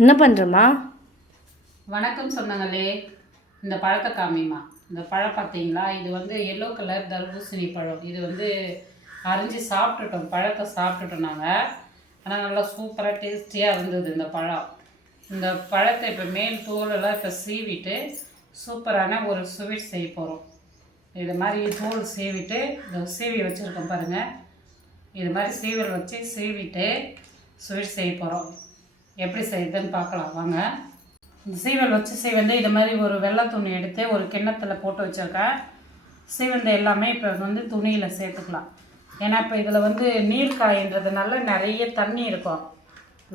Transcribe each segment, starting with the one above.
என்ன பண்ணுறம்மா? வணக்கம் சொன்னாங்களே. இந்த பழத்தை காமிம்மா. இந்த பழம் பார்த்தீங்களா, இது வந்து எல்லோ கலர் தர்பூசணி பழம். இது வந்து அரிஞ்சு சாப்பிட்டுட்டோம், பழத்தை சாப்பிட்டுட்டோம் நாங்கள். ஆனால் நல்லா சூப்பராக டேஸ்டியாக இருந்தது இந்த பழம். இந்த பழத்தை இப்போ மேல் தோலெல்லாம் இப்போ சீவிட்டு சூப்பரான ஒரு ஸ்வீட் செய்ய போகிறோம். இது மாதிரி தோல் சீவிட்டு இந்த சீவி வச்சுருக்கோம் பாருங்கள். இது மாதிரி சீவல் வச்சு சீவிட்டு ஸ்வீட் செய்ய போகிறோம். எப்படி செய்யுதுன்னு பார்க்கலாம் வாங்க. இந்த சீவல் வச்சு சீவந்து இது மாதிரி ஒரு வெள்ளை துணி எடுத்து ஒரு கிண்ணத்தில் போட்டு வச்சுருக்கேன். சீவந்த எல்லாமே இப்போ வந்து துணியில் சேர்த்துக்கலாம். ஏன்னா இப்போ இதில் வந்து நீர் காயின்றதுனால நிறைய தண்ணி இருக்கும்.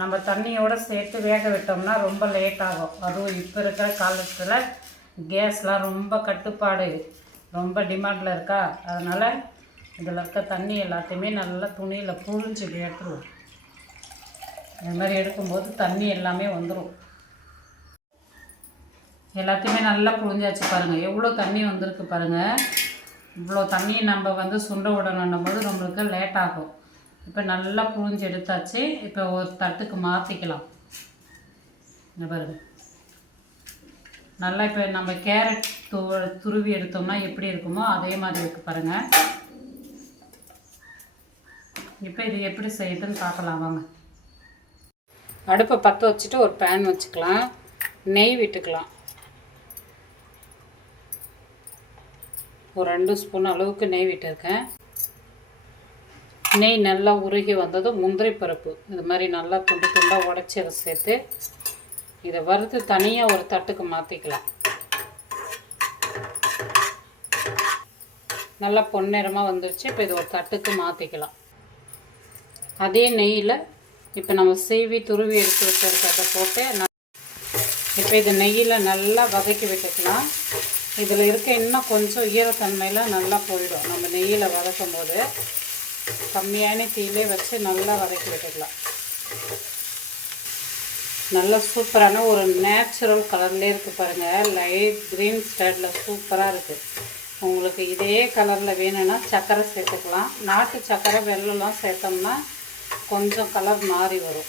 நம்ம தண்ணியோடு சேர்த்து வேக விட்டோம்னா ரொம்ப லேட் ஆகும். அதுவும் இப்போ இருக்கிற காலத்தில் கேஸ்லாம் ரொம்ப கட்டுப்பாடு, ரொம்ப டிமாண்டில் இருக்கா. அதனால் இதில் இருக்க தண்ணி எல்லாத்தையுமே நல்லா துணியில் புழிஞ்சு எடுத்துருவோம். இது மாதிரி எடுக்கும்போது தண்ணி எல்லாமே வந்துடும். எல்லாத்தையுமே நல்லா புழிஞ்சாச்சு பாருங்கள். எவ்வளோ தண்ணி வந்திருக்கு பாருங்கள். இவ்வளோ தண்ணியை நம்ம வந்து சுண்ட விடணும் போது நம்மளுக்கு லேட் ஆகும். இப்போ நல்லா புழிஞ்சு எடுத்தாச்சு. இப்போ ஒரு தட்டுக்கு மாற்றிக்கலாம். இந்த பாருங்கள் நல்லா. இப்போ நம்ம கேரட் துருவி எடுத்தோம்னா எப்படி இருக்குமோ அதே மாதிரி இருக்குது பாருங்கள். இப்போ இது எப்படி செய்யுதுன்னு பார்க்கலாம் வாங்க. அடுப்பை பற்ற வச்சுட்டு ஒரு பேன் வச்சுக்கலாம். நெய் விட்டுக்கலாம். ஒரு 2 ஸ்பூன் அளவுக்கு நெய் விட்டுருக்கேன். நெய் நல்லா உருகி வந்ததும் முந்திரி பருப்பு இது மாதிரி நல்லா துண்டு துண்டாக உடச்சி அதை சேர்த்து இதை வறுத்து தனியாக ஒரு தட்டுக்கு மாற்றிக்கலாம். நல்லா பொன்னிறமாக வந்துடுச்சு. இப்போ இது ஒரு தட்டுக்கு மாற்றிக்கலாம். அதே நெய்யில் இப்போ நம்ம சீவி துருவி எடுத்து வச்சுருக்கிறத போட்டு இப்போ இது நெய்யில் நல்லா வதக்கி விட்டுக்கலாம். இதில் இருக்க இன்னும் கொஞ்சம் ஈரத்தன்மையில் நல்லா போயிடும். நம்ம நெய்யில் வதக்கும் போது கம்மியான தீயிலே வச்சு நல்லா வதக்கி விட்டுக்கலாம். நல்லா சூப்பரான ஒரு நேச்சுரல் கலர்லேயே இருக்குது பாருங்கள். லைட் க்ரீன் ஸ்டேடில் சூப்பராக இருக்குது. உங்களுக்கு இதே கலரில் வேணும்னா சர்க்கரை சேர்த்துக்கலாம். நாட்டு சர்க்கரை வெல்லம்லாம் சேர்த்தோம்னா கொஞ்சம் கலர் மாறி வரும்.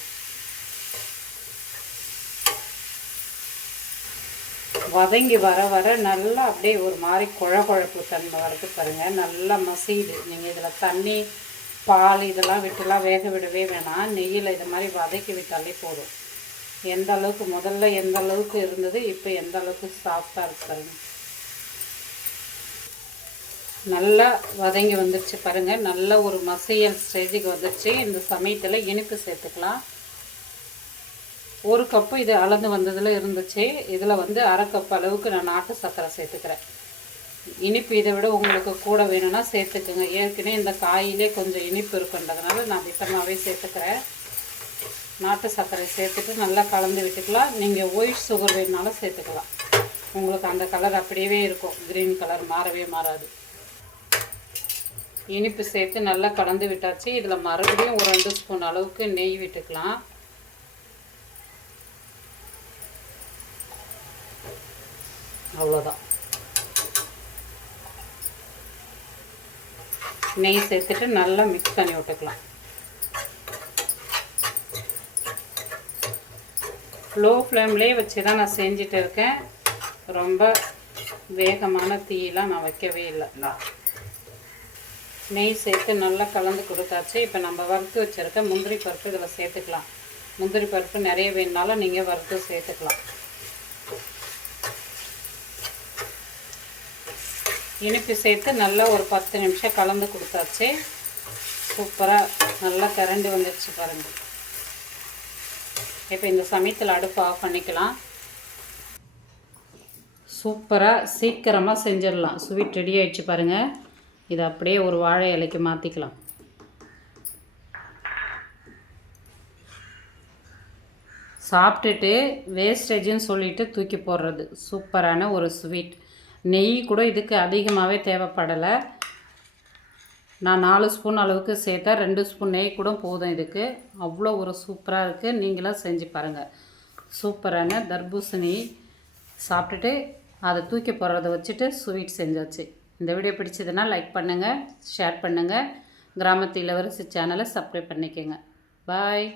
வதங்கி வர வர நல்லா அப்படியே ஒரு மாதிரி குழப்பு தன்மை வரது பாருங்கள். நல்லா மசியுது. நீங்கள் இதில் தண்ணி பால் இதெல்லாம் விட்டுலாம் வேக விடவே வேணாம். நெய்யில் இது மாதிரி வதக்கி விட்டாலே போதும். எந்த அளவுக்கு முதல்ல எந்த அளவுக்கு இருந்தது இப்போ எந்த அளவுக்கு சாஃப்டாக இருக்கு பாருங்கள். நல்லா வதங்கி வந்துடுச்சு பாருங்கள். நல்ல ஒரு மசியல் ஸ்டேஜுக்கு வந்துடுச்சு. இந்த சமயத்தில் இனிப்பு சேர்த்துக்கலாம். 1 கப்பு இது அளந்து வந்ததில் இருந்துச்சு. இதில் வந்து 1/2 கப் அளவுக்கு நான் நாட்டு சர்க்கரை சேர்த்துக்கிறேன். இனிப்பு இதை விட உங்களுக்கு கூட வேணும்னா சேர்த்துக்குங்க. ஏற்கனவே இந்த காயிலே கொஞ்சம் இனிப்பு இருக்குன்றதுனால நான் வித்தமாகவே சேர்த்துக்கிறேன். நாட்டு சர்க்கரை சேர்த்துட்டு நல்லா கலந்து விட்டுக்கலாம். நீங்கள் ஒயிட் சுகர் வேணுனாலும் சேர்த்துக்கலாம். உங்களுக்கு அந்த கலர் அப்படியே இருக்கும். க்ரீன் கலர் மாறவே மாறாது. இனிப்பு சேர்த்து நல்லா கலந்து விட்டாச்சு. இதில் மறுபடியும் ஒரு 2 ஸ்பூன் அளவுக்கு நெய் விட்டுக்கலாம். அவ்வளோதான். நெய் சேர்த்துட்டு நல்லா மிக்ஸ் பண்ணி விட்டுக்கலாம். லோ ஃப்ளேம்லேயே வச்சு தான் நான் செஞ்சுட்டு இருக்கேன். ரொம்ப வேகமான தீயெல்லாம் நான் வைக்கவே இல்லை. நெய் சேர்த்து நல்லா கலந்து கொடுத்தாச்சு. இப்போ நம்ம வறுத்து வச்சுருக்க முந்திரி பருப்பு இதில் சேர்த்துக்கலாம். முந்திரி பருப்பு நிறைய வேணுனாலும் நீங்கள் வறுத்து சேர்த்துக்கலாம். இனிப்பு சேர்த்து நல்லா ஒரு 10 நிமிஷம் கலந்து கொடுத்தாச்சு. சூப்பராக நல்லா கரண்டி வந்துடுச்சு பாருங்கள். இப்போ இந்த சமயத்தில் அடுப்பு ஆஃப் பண்ணிக்கலாம். சூப்பராக சீக்கிரமாக செஞ்சிடலாம். ஸ்வீட் ரெடி ஆகிடுச்சு பாருங்கள். இதை அப்படியே ஒரு வாழை இலைக்கு மாற்றிக்கலாம். சாப்பிட்டுட்டு வேஸ்டேஜுன்னு சொல்லிவிட்டு தூக்கி போடுறது சூப்பரான ஒரு ஸ்வீட். நெய் கூட இதுக்கு அதிகமாகவே தேவைப்படலை. நான் 4 ஸ்பூன் அளவுக்கு சேர்த்தேன். 2 ஸ்பூன் நெய் கூட போதும் இதுக்கு. அவ்வளோ ஒரு சூப்பராக இருக்குது. நீங்களாம் செஞ்சு பாருங்கள். சூப்பரான தர்பூசணி சாப்பிட்டுட்டு அதை தூக்கி போடுறத வச்சுட்டு ஸ்வீட் செஞ்சாச்சு. இந்த வீடியோ பிடிச்சதுன்னா லைக் பண்ணுங்கள், ஷேர் பண்ணுங்கள். கிராமத்து இளவரசி சேனலை சப்ஸ்கிரைப் பண்ணிக்கோங்க. பாய்.